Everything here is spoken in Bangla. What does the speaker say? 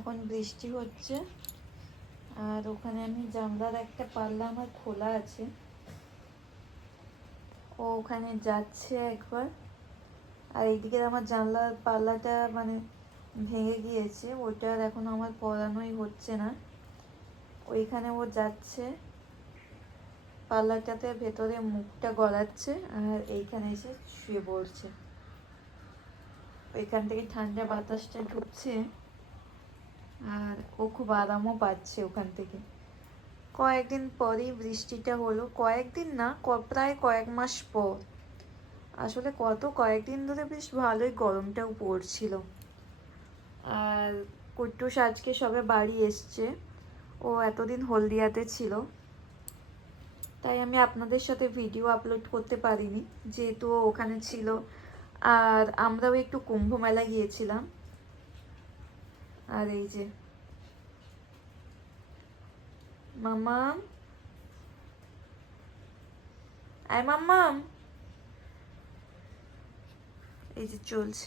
এখন বৃষ্টি হচ্ছে। আর ওখানে আমি জানলার একটা পাল্লা আমার খোলা আছে, ও ওখানে যাচ্ছে একবার। আর এইদিকে আমার জানলার পাল্লাটা মানে ভেঙে গিয়েছে, ওটা আর এখন আমার পরানোই হচ্ছে না। ওইখানে ও যাচ্ছে, পাল্লাটাতে ভেতরে মুখটা গলাচ্ছে আর এইখানে এসে শুয়ে পড়ছে। ওইখান থেকে ঠান্ডা বাতাসটা ঢুকছে আর ও খুব আরামও পাচ্ছে ওখান থেকে। কয়েকদিন পরেই বৃষ্টিটা হলো, কয়েকদিন না প্রায় কয়েক মাস পর। আসলে কয়েকদিন ধরে বেশ ভালোই গরমটাও পড়ছিল। আর কুট্টুস আজকে সবে বাড়ি এসছে, ও এতদিন হলদিয়াতে ছিল, তাই আমি আপনাদের সাথে ভিডিও আপলোড করতে পারিনি যেহেতু ও ওখানে ছিল। আর আমরাও একটু কুম্ভ মেলা গিয়েছিলাম। আর এই যে মাম্মাম, আয় মাম্মাম, এই যে চলছে।